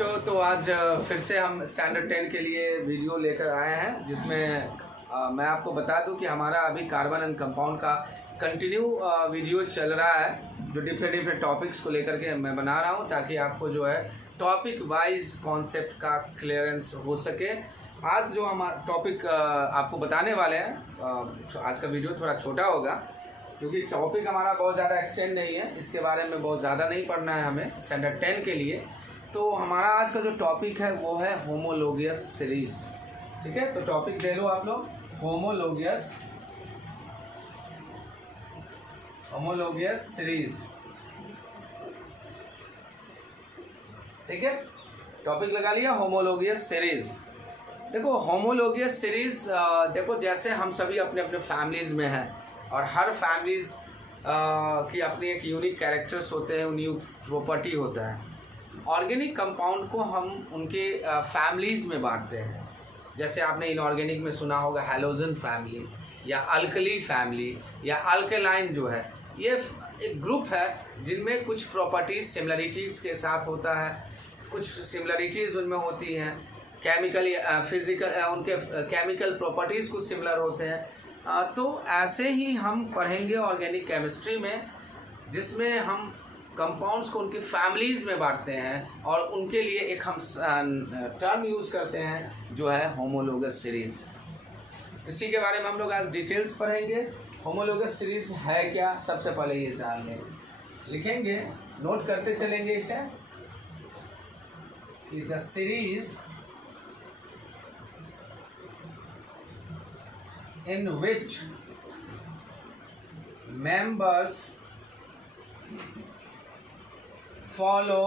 बच्चों, तो आज फिर से हम स्टैंडर्ड 10 के लिए वीडियो लेकर आए हैं, जिसमें मैं आपको बता दूं कि हमारा अभी कार्बन एंड कंपाउंड का कंटिन्यू वीडियो चल रहा है, जो डिफरेंट टॉपिक्स को लेकर के मैं बना रहा हूं, ताकि आपको जो है टॉपिक वाइज कॉन्सेप्ट का क्लियरेंस हो सके। आज जो हमारा टॉपिक आपको बताने वाले हैं, आज का वीडियो थोड़ा छोटा होगा क्योंकि टॉपिक हमारा बहुत ज़्यादा एक्सटेंड नहीं है, इसके बारे में बहुत ज़्यादा नहीं पढ़ना है हमें स्टैंडर्ड 10 के लिए। तो हमारा आज का जो टॉपिक है वो है होमोलोगियस सीरीज। ठीक है, तो टॉपिक दे लो आप लोग, होमोलोगियस सीरीज। ठीक है, टॉपिक लगा लिया होमोलोगियस सीरीज। देखो होमोलोगियस सीरीज, देखो जैसे हम सभी अपने अपने फैमिलीज़ में हैं और हर फैमिलीज़ की अपनी एक यूनिक कैरेक्टर्स होते हैं, यूनिक प्रॉपर्टी होता है। ऑर्गेनिक कंपाउंड को हम उनके फैमिलीज़ में बांटते हैं। जैसे आपने इनऑर्गेनिक में सुना होगा हैलोजन फैमिली या अल्कली फैमिली या अल्कलाइन, जो है ये एक ग्रुप है जिनमें कुछ प्रॉपर्टीज़ सिमिलरिटीज़ के साथ होता है, कुछ सिमिलरिटीज़ उनमें होती हैं, केमिकल या फिज़िकल उनके केमिकल प्रॉपर्टीज़ कुछ सिमिलर होते हैं। तो ऐसे ही हम पढ़ेंगे ऑर्गेनिक केमिस्ट्री में, जिसमें हम कंपाउंड्स को उनकी फैमिलीज़ में बांटते हैं और उनके लिए एक हम टर्म यूज़ करते हैं जो है होमोलोगस सीरीज़। इसी के बारे में हम लोग आज डिटेल्स पढ़ेंगे। होमोलोगस सीरीज़ है क्या, सबसे पहले ये जान लें, लिखेंगे, नोट करते चलेंगे इसे कि the series in which members follow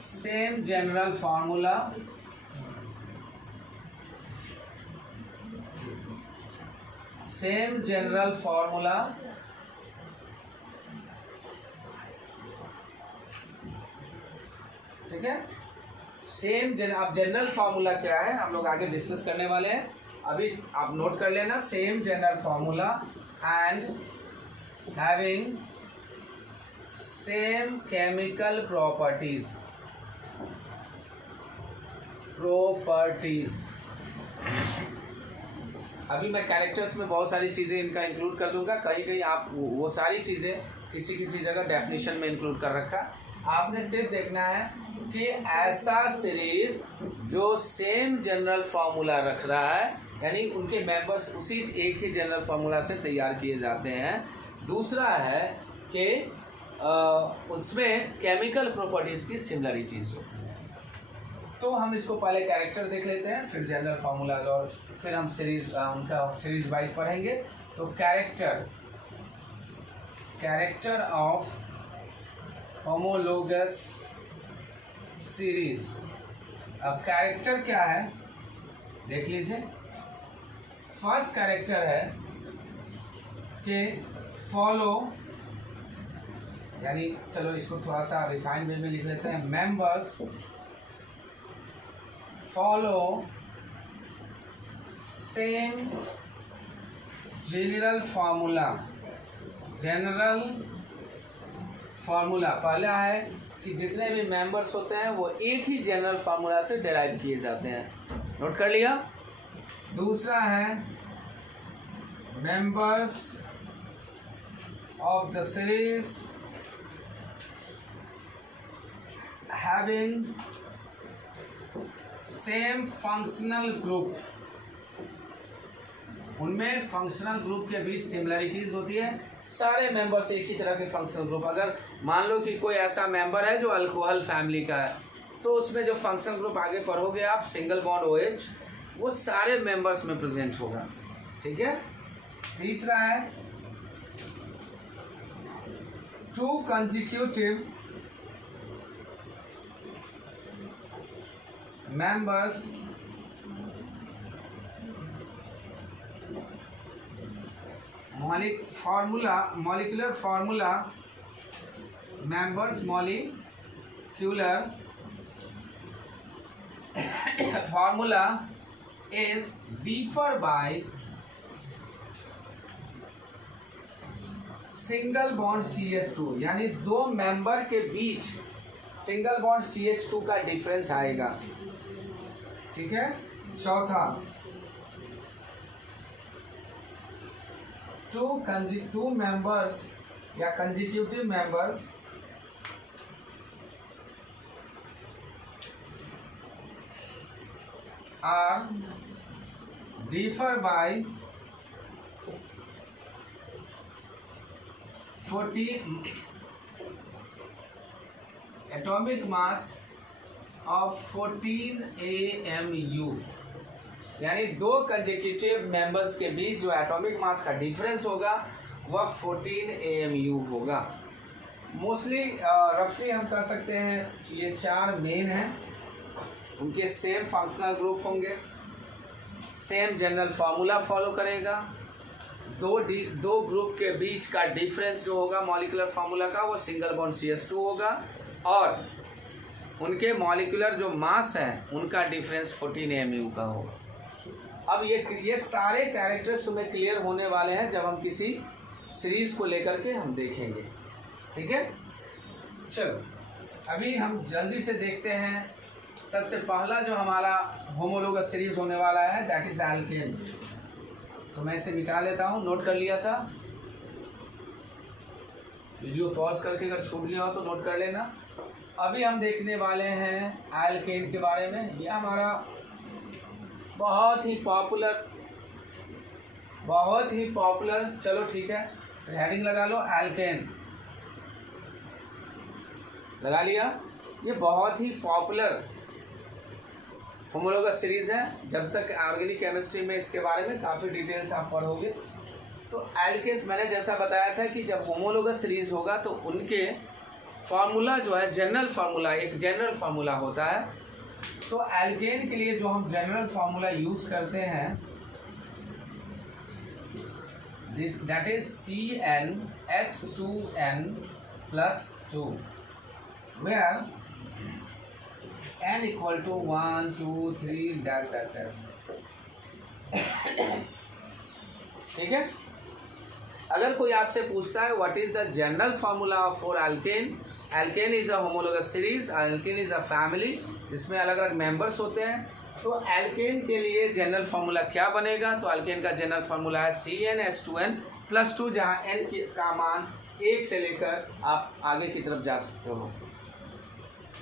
same general formula ठीक है। अब जनरल फार्मूला क्या है हम लोग आगे डिस्कस करने वाले हैं, अभी आप नोट कर लेना। Same general formula and having same chemical properties. अभी मैं कैरेक्टर्स में बहुत सारी चीज़ें इनका इंक्लूड कर दूंगा, कहीं कहीं आप वो सारी चीज़ें किसी किसी जगह डेफिनेशन में इंक्लूड कर रखा। आपने सिर्फ देखना है कि ऐसा सीरीज जो सेम जनरल फार्मूला रख रहा है, यानी उनके मेंबर्स उसी एक ही जनरल फार्मूला से तैयार किए जाते हैं। दूसरा है कि उसमें केमिकल प्रॉपर्टीज़ की सिमिलरिटीज़ होती हैं। तो हम इसको पहले कैरेक्टर देख लेते हैं, फिर जनरल फार्मूला और फिर हम सीरीज उनका सीरीज वाइज पढ़ेंगे। तो कैरेक्टर ऑफ होमोलोगस सीरीज। अब कैरेक्टर क्या है देख लीजिए। फर्स्ट कैरेक्टर है कि फॉलो, यानी चलो इसको थोड़ा सा रिफाइंड वे में लिख लेते हैं, members follow same general formula. पहला है कि जितने भी मेंबर्स होते हैं वो एक ही जनरल फार्मूला से डिराइव किए जाते हैं, नोट कर लिया। दूसरा है members of the series having same functional group. उनमें फंक्शनल ग्रुप के बीच सिमिलरिटीज होती है, सारे मेंबर्स एक ही तरह के फंक्शनल ग्रुप। अगर मान लो कि कोई ऐसा मेंबर है जो अल्कोहल फैमिली का है, तो उसमें जो फंक्शनल ग्रुप आगे पढ़ोगे आप, सिंगल बॉन्ड OH, वो सारे मेंबर्स में प्रेजेंट होगा। ठीक है। तीसरा है 2 consecutive members molecular formula members molecular formula is differ by single bond CH2, यानी दो मेंबर के बीच सिंगल बॉन्ड CH2 का डिफरेंस आएगा। ठीक है। चौथा, टू मेंबर्स या consecutive members are differ by 14 atomic mass of 14 AMU, यानी दो कंसेक्यूटिव मेंबर्स के बीच जो एटॉमिक मास का डिफरेंस होगा वह 14 AMU होगा। मोस्टली रफली हम कह सकते हैं ये चार मेन हैं, उनके सेम फंक्शनल ग्रुप होंगे, सेम जनरल फार्मूला फॉलो करेगा, दो ग्रुप के बीच का डिफरेंस जो होगा मॉलिक्यूलर फार्मूला का वो सिंगल बॉन्ड CH2 होगा, और उनके मॉलिक्यूलर जो मास है उनका डिफरेंस 14 AMU का होगा। अब ये सारे कैरेक्टर्स तुम्हें क्लियर होने वाले हैं जब हम किसी सीरीज को लेकर के हम देखेंगे। ठीक है, चलो अभी हम जल्दी से देखते हैं। सबसे पहला जो हमारा होमोलोगस सीरीज होने वाला है दैट इज एल्केन। तो मैं इसे मिटा लेता हूँ, नोट कर लिया था, वीडियो पॉज करके अगर छूट गया हो तो नोट कर लेना। अभी हम देखने वाले हैं एल्केन के बारे में। यह हमारा बहुत ही पॉपुलर, चलो ठीक है हेडिंग लगा लो, एल्केन लगा लिया। ये बहुत ही पॉपुलर होमोलोगस सीरीज है। जब तक ऑर्गेनिक केमिस्ट्री में इसके बारे में काफ़ी डिटेल्स आप पढ़ोगे। तो एल्केन्स मैंने जैसा बताया था कि जब होमोलोगस सीरीज होगा तो उनके फार्मूला जो है जनरल फार्मूला, एक जनरल फार्मूला होता है। तो एल्केन के लिए जो हम जनरल फार्मूला यूज करते हैं that is CnH2n+2 where n equal to 1 2 3 dash dash dash. ठीक है, अगर कोई आपसे पूछता है what is the general formula for alkane, alkane is a homologous series, alkane is a family, इसमें अलग अलग मेंबर्स होते हैं। तो एल्केन के लिए जनरल फार्मूला क्या बनेगा? तो एल्केन का जनरल फार्मूला है CnH2n+2, जहाँ n का मान 1 से लेकर आप आगे की तरफ जा सकते हो।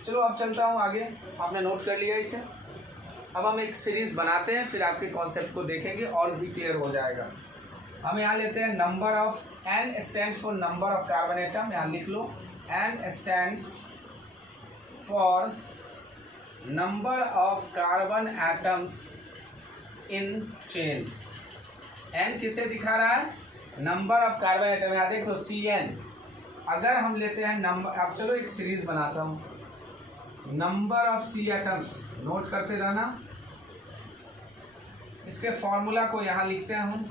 चलो अब चलता हूँ आगे, आपने नोट कर लिया इसे। अब हम एक सीरीज बनाते हैं, फिर आपके कॉन्सेप्ट को देखेंगे और भी क्लियर हो जाएगा। हम यहाँ लेते हैं number of, n stand for number of carbon atom, यहाँ लिख लो n stands for number of carbon atoms in chain. n किसे दिखा रहा है? Number of carbon atom. यहाँ देख लो Cn। अगर हम लेते हैं नंबर, अब चलो एक सीरीज बनाता हूँ, number of C atoms, note करते रहना। इसके फॉर्मूला को यहाँ लिखते हैं हम।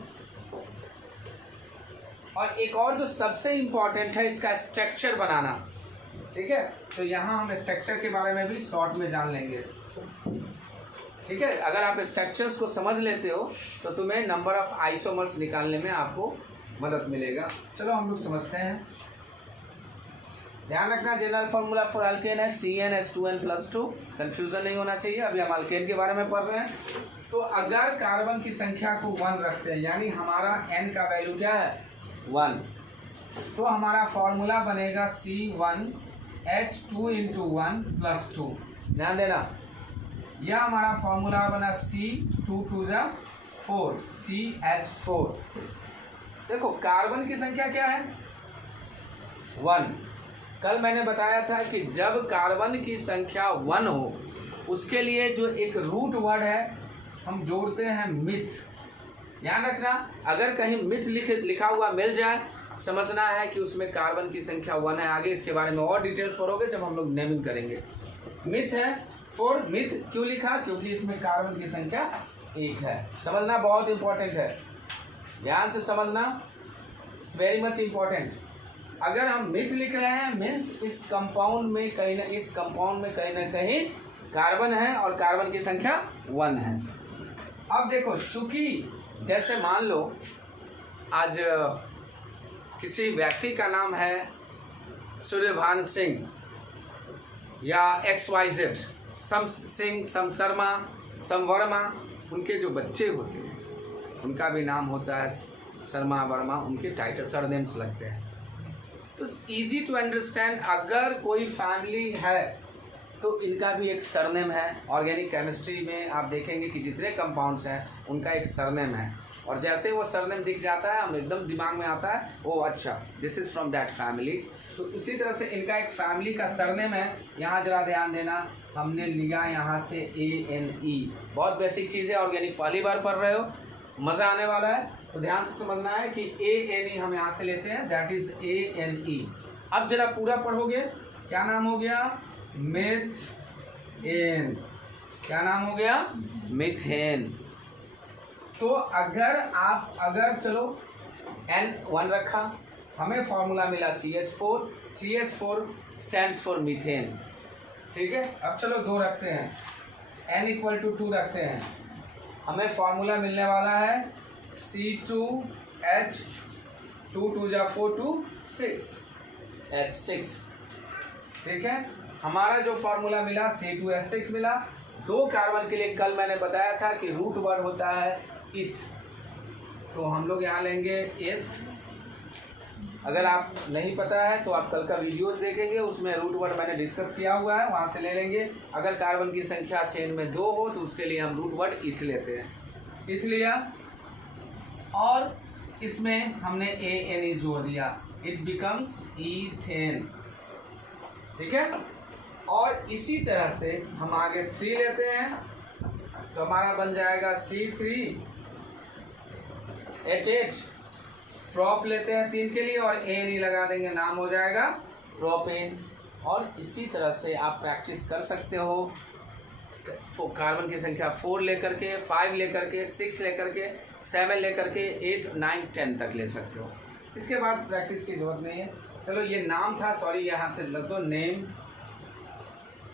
और एक और जो सबसे इम्पॉर्टेंट है इसका स्ट्रक्चर बनाना। ठीक है, तो यहाँ हम स्ट्रक्चर के बारे में भी शॉर्ट में जान लेंगे। ठीक है, अगर आप स्ट्रक्चर्स को समझ लेते हो तो तुम्हें नंबर ऑफ आइसोमर्स निकालने में आपको मदद मिलेगा। चलो हम लोग समझते हैं। ध्यान रखना जनरल फार्मूला फॉर अल्केन है CnH2n+2, कंफ्यूजन नहीं होना चाहिए। अभी हम अल्केन के बारे में पढ़ रहे हैं। तो अगर कार्बन की संख्या को 1 रखते हैं, यानी हमारा n का वैल्यू क्या है? 1, तो हमारा फॉर्मूला बनेगा C1H2×1+2। ध्यान देना, यह हमारा फॉर्मूला बना C2×4 CH4। देखो कार्बन की संख्या क्या है? 1। कल मैंने बताया था कि जब कार्बन की संख्या 1 हो उसके लिए जो एक रूट वर्ड है हम जोड़ते हैं मिथ। ध्यान रखना, अगर कहीं मिथ लिखा हुआ मिल जाए समझना है कि उसमें कार्बन की संख्या 1 है। आगे इसके बारे में और डिटेल्स पढ़ोगे जब हम लोग नेमिंग करेंगे। मिथ है, फॉर मिथ क्यों लिखा? क्योंकि इसमें कार्बन की संख्या 1 है। समझना बहुत इंपॉर्टेंट है, ध्यान से समझना, इट्स वेरी मच इम्पॉर्टेंट। अगर हम मिथ लिख रहे हैं मीन्स इस कंपाउंड में कहीं ना कहीं कार्बन है और कार्बन की संख्या 1 है। अब देखो, चूंकि जैसे मान लो आज किसी व्यक्ति का नाम है सूर्यभान सिंह, या XYZ, सम सिंह, सम शर्मा, सम वर्मा, उनके जो बच्चे होते हैं उनका भी नाम होता है शर्मा वर्मा, उनके टाइटल सरनेम्स लगते हैं। तो इजी टू अंडरस्टैंड, अगर कोई फैमिली है तो इनका भी एक सरनेम है। ऑर्गेनिक केमिस्ट्री में आप देखेंगे कि जितने कंपाउंड्स हैं उनका एक सरनेम है, और जैसे वो सरनेम दिख जाता है हम एकदम दिमाग में आता है ओ अच्छा this is from that family. तो इसी तरह से इनका एक फैमिली का सरनेम है। यहाँ जरा ध्यान देना, हमने लिया यहाँ से ANE, बहुत बेसिक चीज़ है, ऑर्गेनिक पहली बार पढ़ रहे हो, मज़ा आने वाला है, तो ध्यान से समझना है कि ANE हम यहाँ से लेते हैं, दैट इज़ ANE। अब जरा पूरा पढ़ोगे, क्या नाम हो गया, मीथेन, क्या नाम हो गया, मीथेन। तो अगर चलो N1 रखा, हमें फॉर्मूला मिला CH4, CH4 stands for methane, ठीक है। अब चलो 2 रखते हैं, N = 2 रखते हैं, हमें फॉर्मूला मिलने वाला है C2H, 2 2 जा 4 2 6 H6, ठीक है। हमारा जो फॉर्मूला मिला C2H6 मिला। 2 कार्बन के लिए कल मैंने बताया था कि रूट वर्ड होता है इथ, तो हम लोग यहाँ लेंगे इथ। अगर आप नहीं पता है तो आप कल का वीडियोस देखेंगे, उसमें रूट वर्ड मैंने डिस्कस किया हुआ है, वहाँ से ले लेंगे। अगर कार्बन की संख्या चेन में 2 हो तो उसके लिए हम रूट वर्ड इथ लेते हैं, इथ लिया, और इसमें हमने ANE जोड़ दिया, इट बिकम्स ईथेन, ठीक है। और इसी तरह से हम आगे 3 लेते हैं, तो हमारा बन जाएगा C3H8, प्रोप लेते हैं 3 के लिए और ANE लगा देंगे, नाम हो जाएगा प्रोपेन। और इसी तरह से आप प्रैक्टिस कर सकते हो, कार्बन की संख्या 4 लेकर के, 5 लेकर के, 6 लेकर के, 7 लेकर के, 8 9 10 तक ले सकते हो। इसके बाद प्रैक्टिस की जरूरत नहीं है। चलो ये नाम था, सॉरी यहाँ से लग दो नेम।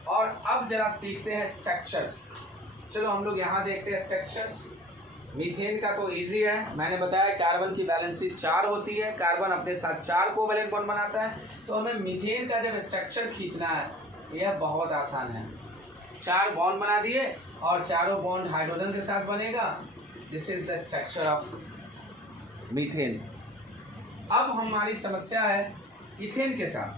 और अब जरा सीखते हैं स्ट्रक्चर्स। चलो हम लोग यहाँ देखते हैं स्ट्रक्चर्स। मीथेन का तो इजी है, मैंने बताया कार्बन की वैलेंसी 4 होती है, कार्बन अपने साथ 4 कोवैलेंट बॉन्ड बनाता है। तो हमें मीथेन का जब स्ट्रक्चर खींचना है, यह बहुत आसान है। 4 बॉन्ड बना दिए और चारों बॉन्ड हाइड्रोजन के साथ बनेगा, this is the structure of methane. अब हमारी समस्या है इथेन के साथ।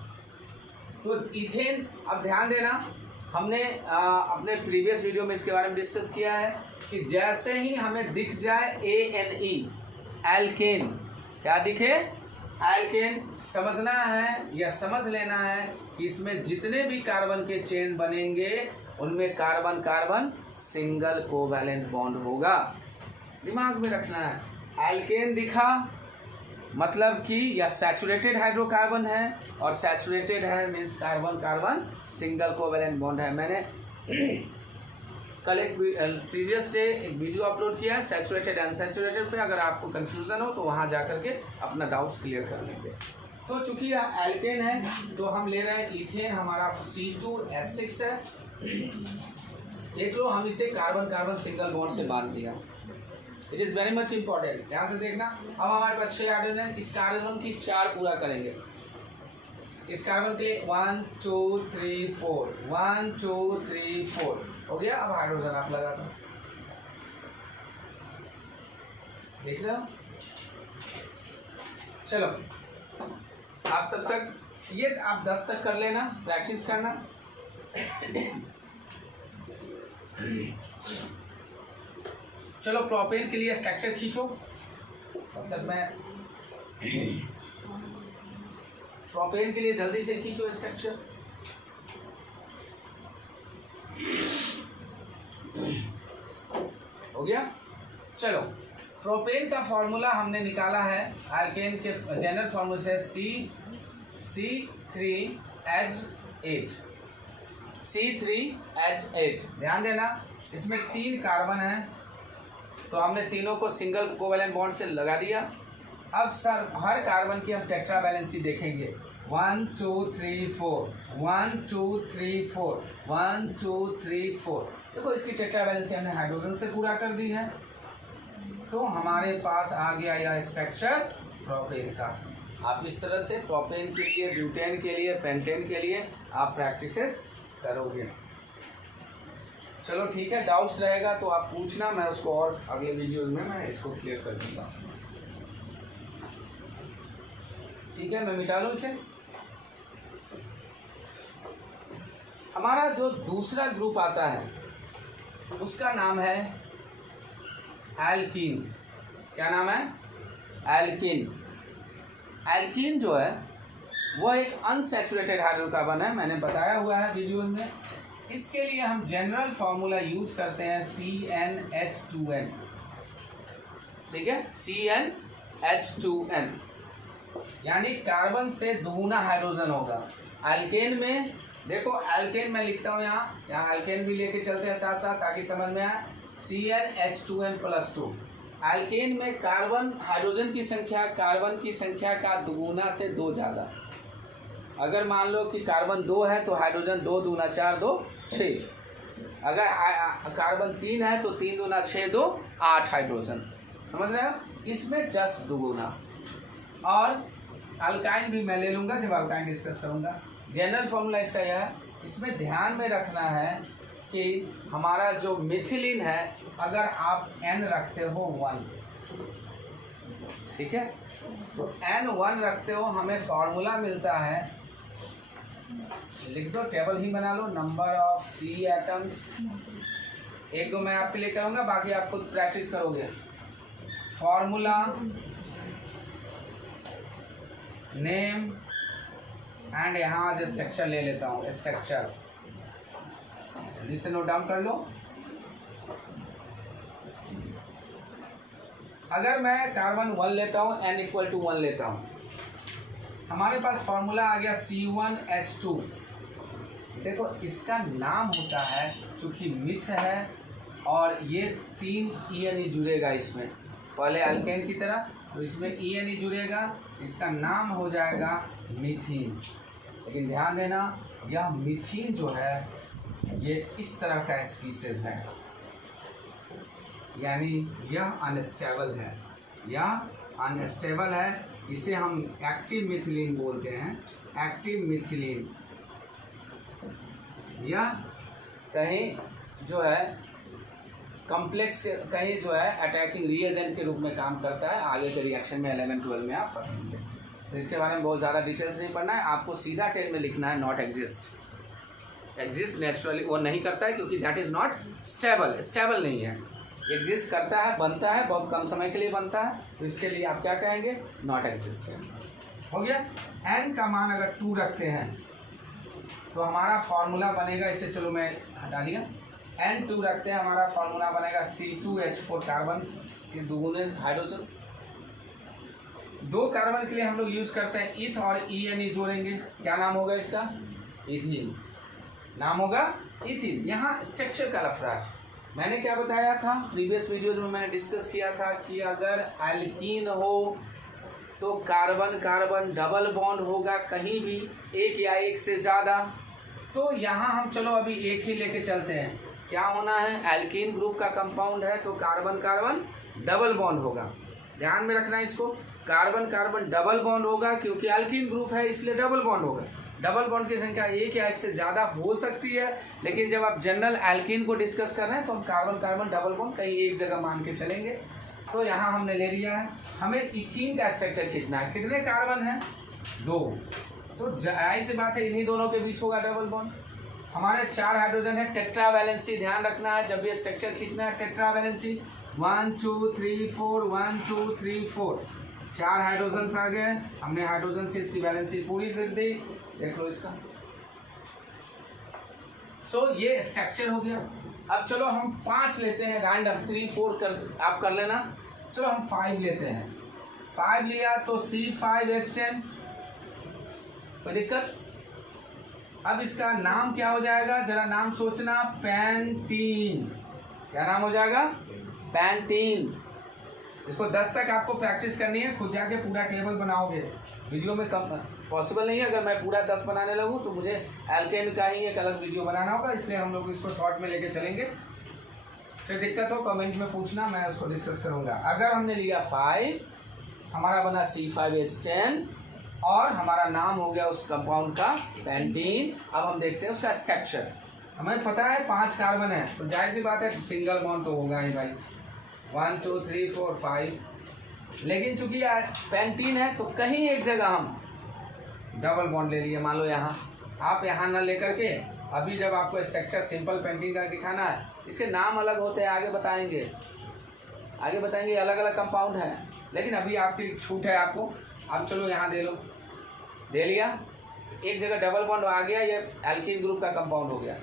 तो इथेन, अब ध्यान देना, हमने अपने प्रीवियस वीडियो में इसके बारे में डिस्कस किया है कि जैसे ही हमें दिख जाए ANE, एल्केन, क्या दिखे, एल्केन, समझना है या समझ लेना है कि इसमें जितने भी कार्बन के चेन बनेंगे उनमें carbon carbon single covalent bond होगा, दिमाग में रखना है। एल्केन दिखा मतलब कि यह सैचुरेटेड हाइड्रोकार्बन है, और सैचुरेटेड है means carbon carbon single covalent bond है। मैंने कल एक प्रीवियस डे एक वीडियो अपलोड किया है सैचुरेटेड अनसैचुरेटेड पे, अगर आपको कंफ्यूजन हो तो वहाँ जा करके अपना डाउट्स क्लियर कर लेंगे। तो चूंकि यह एल्केन है तो हम ले रहे हैं इथेन, हमारा C2H6 है। देख लो, हम इसे कार्बन कार्बन सिंगल बॉन्ड से बांध दिया, it is very much important, ध्यान से देखना। अब हमारे पास 6 हाइड्रोजन, इस कार्बन की 4 पूरा करेंगे। इस कार्बन के 1 2 3 4, 1 2 3 4 हो गया। अब हाइड्रोजन आप लगा दो, देख रहे हो। चलो आप तब तक ये आप 10 तक कर लेना, प्रैक्टिस करना। चलो प्रोपेन के लिए स्ट्रक्चर खींचो, तब तक मैं प्रोपेन के लिए जल्दी से खींचो स्ट्रक्चर। हो गया। चलो प्रोपेन का फॉर्मूला हमने निकाला है एल्केन के जनरल फॉर्मूला से C3H8, C3H8। ध्यान देना, इसमें 3 कार्बन हैं, तो हमने तीनों को सिंगल कोवैलेंट बॉन्ड से लगा दिया। अब सर हर कार्बन की हम टेट्रा वैलेंसी देखेंगे, 1 2 3 4, 1 2 3 4, 1 2 3 4। देखो इसकी टेट्रा वैलेंसी हमने हाइड्रोजन से पूरा कर दी है, तो हमारे पास आ गया यह स्ट्रक्चर प्रोपेन का। आप इस तरह से प्रोपेन के लिए, ब्यूटेन के लिए, पेंटेन के लिए आप प्रैक्टिसेस करोगे। चलो ठीक है, डाउट्स रहेगा तो आप पूछना, मैं उसको और अगले वीडियोज में मैं इसको क्लियर कर दूंगा। ठीक है, मैं मिटा लूँ इसे। हमारा जो दूसरा ग्रुप आता है उसका नाम है एल्कीन। क्या नाम है? एल्कीन। एल्कीन जो है वो एक अनसैचुरेटेड हाइड्रोकार्बन है, मैंने बताया हुआ है वीडियोज में। इसके लिए हम जनरल फार्मूला यूज करते हैं CnH2n। ठीक है, CnH2n, यानी कार्बन से दुगुना हाइड्रोजन होगा। एल्केन में देखो, एल्केन मैं लिखता हूँ यहाँ एल्केन भी लेके चलते हैं साथ साथ ताकि समझ में आए। CnH2n+2। एल्केन में कार्बन हाइड्रोजन की संख्या कार्बन की संख्या का दुगुना से 2 ज़्यादा। अगर मान लो कि कार्बन 2 है तो हाइड्रोजन 2 दूना 4 2 6। अगर कार्बन 3 है तो 3 दूना 6 2 8 हाइड्रोजन। समझ रहे हो? इसमें जस्ट दुगुना। और अल्काइन भी मैं ले लूँगा जब अल्काइन डिस्कस करूँगा। जनरल फॉर्मूला इसका यह है, इसमें ध्यान में रखना है कि हमारा जो मिथिलीन है अगर आप N रखते हो 1, ठीक है, तो N 1 रखते हो, हमें फॉर्मूला मिलता है, लिख दो, टेबल ही बना लो, नंबर ऑफ C एटम्स। 1 2 मैं आपके लिए करूँगा, बाकी आप खुद प्रैक्टिस करोगे। फॉर्मूला, नेम एंड यहाँ आज स्ट्रक्चर ले लेता हूँ। स्ट्रक्चर जल्दी से नोट डाउन कर लो। अगर मैं कार्बन 1 लेता हूँ, N = 1 लेता हूँ, हमारे पास फॉर्मूला आ गया C1H2। देखो इसका नाम होता है, चूंकि मिथ है और ये 3 EN जुड़ेगा इसमें, पहले अल्केन की तरह, तो इसमें EN जुड़ेगा, इसका नाम हो जाएगा मीथीन। लेकिन ध्यान देना, यह मीथीन जो है ये इस तरह का स्पीसीज है, यानी यह अनस्टेबल है, इसे हम एक्टिव मिथिलीन बोलते हैं। एक्टिव मिथिलीन या कहीं जो है कॉम्प्लेक्स, कहीं जो है अटैकिंग रिएजेंट के रूप में काम करता है। आगे के रिएक्शन में 11-12 में आप पढ़ेंगे, तो इसके बारे में बहुत ज़्यादा डिटेल्स नहीं पढ़ना है आपको, सीधा 10 में लिखना है नॉट एग्जिस्ट नेचुरली वो नहीं करता है, क्योंकि दैट इज़ नॉट स्टेबल नहीं है। एग्जिस्ट करता है, बनता है, बहुत कम समय के लिए बनता है, तो इसके लिए आप क्या कहेंगे? Not exist. हो गया। N का मान अगर 2 रखते हैं तो हमारा फॉर्मूला बनेगा, इसे चलो मैं हटा दिया, N 2 रखते हैं, हमारा फॉर्मूला बनेगा C2H4 कार्बन के दुगुने हाइड्रोजन। 2 कार्बन के लिए हम लोग यूज करते हैं इथ और EN जोड़ेंगे, क्या नाम होगा इसका? इथीन। नाम होगा इथीन। यहाँ स्ट्रक्चर का लफड़ा है। मैंने क्या बताया था प्रीवियस वीडियोज में, मैंने डिस्कस किया था कि अगर एल्कीन हो तो कार्बन कार्बन डबल बॉन्ड होगा कहीं भी, एक या एक से ज़्यादा। तो यहाँ हम चलो अभी एक ही लेके चलते हैं। क्या होना है? एल्कीन ग्रुप का कंपाउंड है तो कार्बन कार्बन डबल बॉन्ड होगा। ध्यान में रखना इसको, कार्बन कार्बन डबल बॉन्ड होगा, क्योंकि एल्कीन ग्रुप है इसलिए डबल बॉन्ड होगा। डबल बॉन्ड की संख्या एक या एक से ज़्यादा हो सकती है, लेकिन जब आप जनरल एल्कीन को डिस्कस कर रहे हैं तो हम कार्बन कार्बन डबल बॉन्ड कहीं एक जगह मान के चलेंगे। तो यहाँ हमने ले लिया है, हमें इथीन का स्ट्रक्चर खींचना है। कितने कार्बन हैं? 2। तो जाहिर सी बात है इन्हीं दोनों के बीच होगा डबल बॉन्ड। हमारे 4 हाइड्रोजन है, टेट्रावैलेंसी ध्यान रखना है जब ये स्ट्रक्चर खींचना है। टेट्रावैलेंसी 1 2 3 4 1 2 3 4 4 हाइड्रोजन आ गए। हमने हाइड्रोजन से इसकी वैलेंसी पूरी कर दी। देख लो इसका। ये स्ट्रक्चर हो गया। अब चलो हम 5 लेते हैं रैंडम, 3 4 कर आप कर लेना। चलो हम 5 लेते हैं। 5 लिया तो C5H10, कोई दिक्कत? अब इसका नाम क्या हो जाएगा? जरा नाम सोचना, पैंटीन। क्या नाम हो जाएगा? पैंटीन। इसको 10 तक आपको प्रैक्टिस करनी है, खुद जाके पूरा टेबल बनाओगे। वीडियो में कम पॉसिबल नहीं है, अगर मैं पूरा 10 बनाने लगूँ तो मुझे एल्केन का ही एक अलग वीडियो बनाना होगा, इसलिए हम लोग इसको शॉर्ट में लेके चलेंगे। फिर दिक्कत हो कमेंट में पूछना, मैं उसको डिस्कस करूँगा। अगर हमने लिया 5, हमारा बना C5H10 और हमारा नाम हो गया उस कंपाउंड का पैंटीन। अब हम देखते हैं उसका स्ट्रक्चर। हमें पता है 5 कार्बन है, तो जाहिर सी बात है सिंगल बॉन्ड तो होगा ही भाई। 1 2 3 4 5, लेकिन चूंकि यार पेंटीन है तो कहीं एक जगह हम डबल बॉन्ड ले लिए। मान लो यहाँ, आप यहाँ ना लेकर के अभी जब आपको स्ट्रक्चर सिंपल पेंटिंग का दिखाना है, इसके नाम अलग होते हैं, आगे बताएंगे अलग अलग कंपाउंड है, लेकिन अभी आपकी छूट है आपको। अब चलो यहाँ दे लो, दे लिया, एक जगह डबल बॉन्ड आ गया, ये एल्कीन ग्रुप का कंपाउंड हो गया।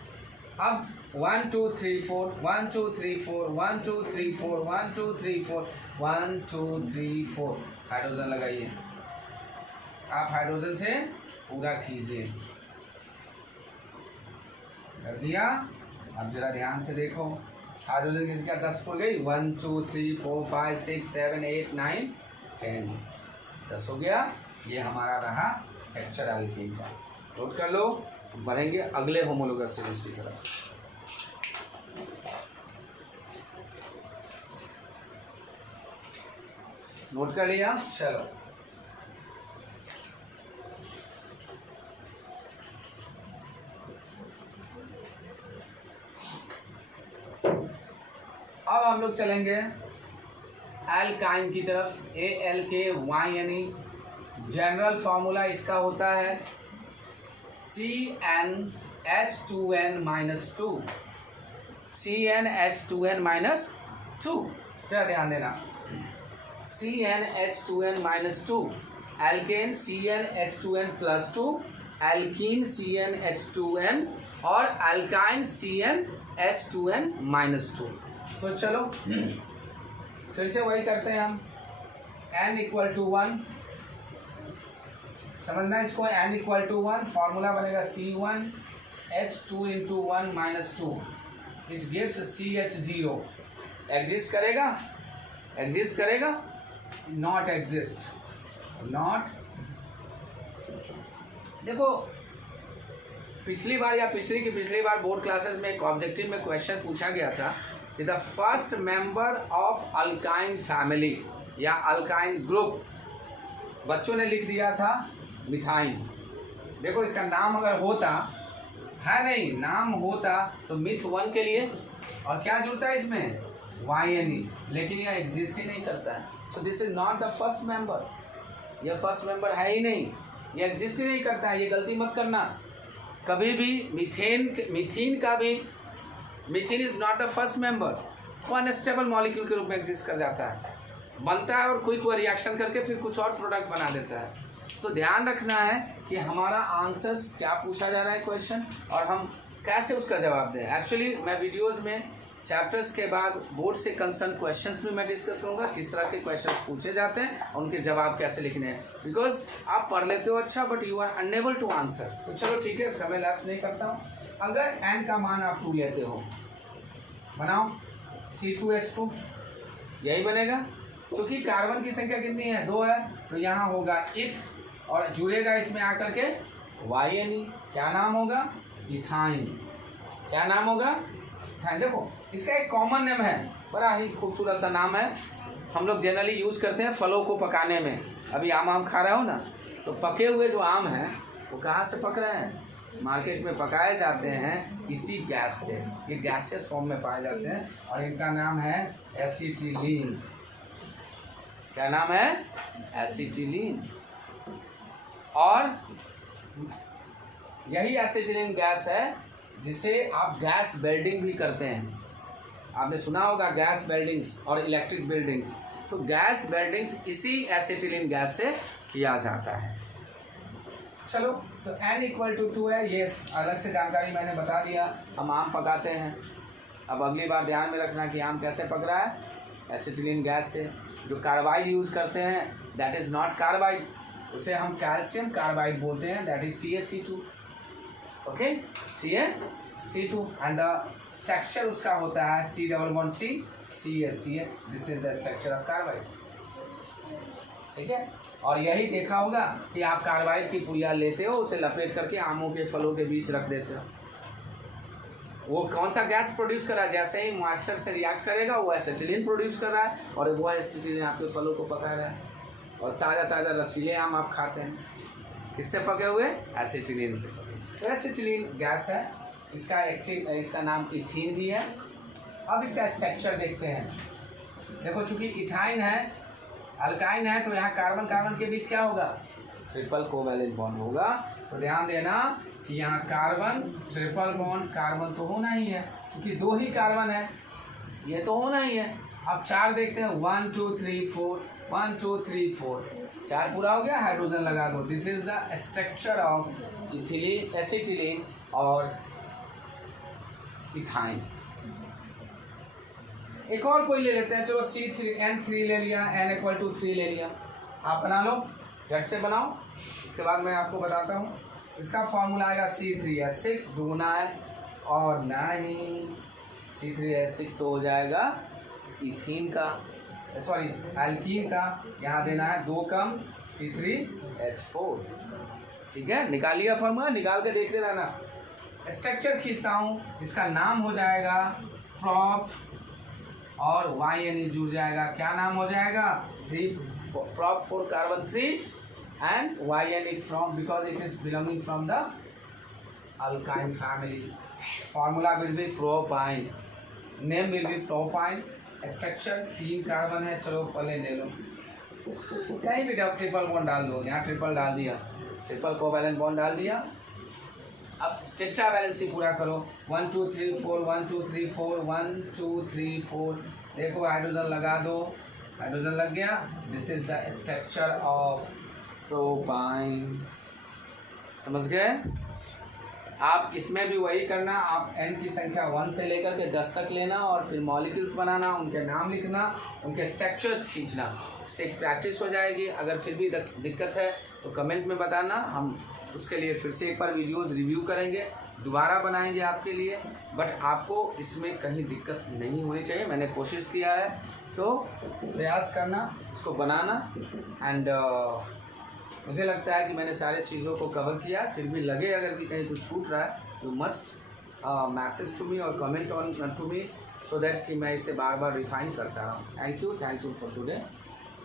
अब 1 2 3 4 1 2 3 4 1 2 3 4 1 2 3 4 1 2 3 4 हाइड्रोजन लगाइए। आप हाइड्रोजन से पूरा कीजिए। कर दिया। अब जरा ध्यान से देखो, हाइड्रोजन की संख्या 10 हो गई। 1 2 3 4 5 6 7 8 9 10, 10 हो गया। ये हमारा रहा स्ट्रक्चर एल्कीन का। नोट कर लो, बढ़ेंगे अगले होमोलोगस सीरीज की तरफ। नोट कर लिया, चलो अब हम लोग चलेंगे एल्काइन की तरफ। ALKYNE जनरल फॉर्मूला इसका होता है CnH2n-2, CnH2n-2। जरा ध्यान देना, CnH2n-2, alkene CnH2n+2, alkene CnH2n और एल्काइन CnH2n-2। तो चलो फिर से वही करते हैं हम। n=1, समझना इसको। n=1, फॉर्मूला बनेगा C1H2 × 1 - 2, it gives CH0। Exist करेगा, नॉट एग्जिस्ट, नॉट। देखो पिछली बार बोर्ड क्लासेस में एक ऑब्जेक्टिव में क्वेश्चन पूछा गया था कि the first member of alkyne family या अल्काइन ग्रुप, बच्चों ने लिख दिया था मिथाइन। देखो इसका नाम अगर होता है, नहीं नाम होता तो मिथ 1 के लिए, और क्या जुड़ता है इसमें YNE, लेकिन यह एग्जिस्ट ही नहीं करता है। So this is not the first member, यह फर्स्ट मेंबर है ही नहीं, ये एग्जिस्ट ही नहीं करता है। ये गलती मत करना कभी भी। Methane is not the first member, वो अनस्टेबल मॉलिक्यूल के रूप में एग्जिस्ट कर जाता है, बनता है और कोई रिएक्शन करके फिर कुछ और प्रोडक्ट बना देता है। तो ध्यान रखना है कि हमारा आंसर्स क्या पूछा जा रहा है क्वेश्चन, और हम कैसे उसका जवाब दें। एक्चुअली मैं वीडियोस में चैप्टर्स के बाद बोर्ड से कंसर्न क्वेश्चंस भी मैं डिस्कस करूंगा, किस तरह के क्वेश्चंस पूछे जाते हैं और उनके जवाब कैसे लिखने हैं। बिकॉज आप पढ़ लेते हो अच्छा, but you are unable to answer. तो चलो ठीक है, समय लैप्स नहीं करता हूँ। अगर n का मान आप 2 लेते हो, बनाओ C2H2, यही बनेगा। क्योंकि कार्बन की संख्या कितनी है, 2 है, तो यहाँ होगा इथ, और जुड़ेगा इसमें आकर के YNE। क्या नाम होगा, इथाइन। क्या नाम होगा, इथाइन। देखो इसका एक कॉमन नेम है, बड़ा ही खूबसूरत सा नाम है, हम लोग जनरली यूज करते हैं फलों को पकाने में। अभी आम खा रहे हो ना, तो पके हुए जो आम हैं वो कहाँ से पक रहे हैं, मार्केट में पकाए जाते हैं इसी गैस से। ये गैसियस फॉर्म में पाए जाते हैं, और इनका नाम है एसिटिलीन। क्या नाम है, एसिटिलीन। और यही एसिटिलीन गैस है जिसे आप गैस वेल्डिंग भी करते हैं। आपने सुना होगा गैस वेल्डिंग्स और इलेक्ट्रिक वेल्डिंग्स, तो गैस वेल्डिंग्स इसी एसिटिलीन गैस से किया जाता है। चलो, तो n=2 है, ये अलग से जानकारी मैंने बता दिया। हम आम पकाते हैं, अब अगली बार ध्यान में रखना कि आम कैसे पक रहा है, एसिटिलीन गैस से। जो कार्बाइड यूज़ करते हैं दैट इज़ नॉट कार्बाइड, उसे हम कैल्शियम कार्बाइड बोलते हैं, that is CaC2। Okay, CaC2, and the structure उसका होता है C++CCH। This is the structure of carbide. ठीक है, और यही देखा होगा कि आप कार्बाइड की पुड़िया लेते हो, उसे लपेट करके आमों के फलों के बीच रख देते हो। वो कौन सा गैस प्रोड्यूस कर रहा है, जैसे ही मॉइस्चर से रिएक्ट करेगा वो एसिटिलीन प्रोड्यूस कर रहा है, और वो एसिटिलीन आपके फलों को पका रहा है। और ताज़ा ताज़ा रसीले आम आप खाते हैं, किससे पके हुए, एसिटिलीन से। तो एसिटिलीन गैस है, इसका नाम इथीन भी है। अब इसका स्ट्रक्चर देखते हैं। देखो चूंकि इथाइन है, अल्काइन है, तो यहाँ कार्बन कार्बन के बीच क्या होगा, ट्रिपल कोवैलेंट बॉन्ड होगा। तो ध्यान देना कि यहाँ कार्बन ट्रिपल बॉन्ड, कार्बन तो होना ही है क्योंकि 2 ही कार्बन है, ये तो होना ही है। अब 4 देखते हैं, 1 2 3 4, 1 2 3 4, 4 पूरा हो गया, हाइड्रोजन लगा दो। This is the structure of ethylene, acetylene और इथाइन। एक और कोई ले लेते हैं, चलो C3N3 ले लिया, N = 3 ले लिया। आप बना लो, झट से बनाओ, इसके बाद मैं आपको बताता हूँ। इसका फॉर्मूला आएगा C3H6, दूना है और ना ही C3H6 तो हो जाएगा इथीन का, सॉरी एल्कीन का, यहाँ देना है 2 कम C3H4। ठीक है, निकाल लिया फॉर्मूला, निकाल के देखते रहना। स्ट्रक्चर खींचता हूँ, इसका नाम हो जाएगा प्रॉप और YN जुड़ जाएगा। क्या नाम हो जाएगा, 3 prop for carbon 3 and YN is from because it is belonging from the alkyne family. Formula will be propyne, name will be propyne, structure 3 carbon है। चलो पहले ले लो, कहीं भी ट्रिपल बॉन्ड डाल दो, यहाँ ट्रिपल डाल दिया, ट्रिपल कोवैलेंट बॉन्ड डाल दिया। अब टेट्रा वैलेंसी पूरा करो, 1 2 3 4, 1 2 3 4, 1 2 3 4, देखो हाइड्रोजन लगा दो, हाइड्रोजन लग गया। This is the structure of propyne. समझ गए? आप इसमें भी वही करना, आप N की संख्या 1 से लेकर के 10 तक लेना और फिर मॉलिक्यूल्स बनाना, उनके नाम लिखना, उनके स्ट्रक्चर्स खींचना, इससे एक प्रैक्टिस हो जाएगी। अगर फिर भी दिक्कत है तो कमेंट में बताना, हम उसके लिए फिर से एक बार वीडियोस रिव्यू करेंगे, दोबारा बनाएंगे आपके लिए। बट आपको इसमें कहीं दिक्कत नहीं होनी चाहिए, मैंने कोशिश किया है, तो प्रयास करना इसको बनाना। एंड मुझे लगता है कि मैंने सारे चीज़ों को कवर किया। फिर भी लगे अगर कि कहीं कुछ छूट रहा है, you must message to me और comment on to me, so that कि मैं इसे बार बार रिफाइन करता रहूँ। Thank you for today,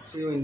see you in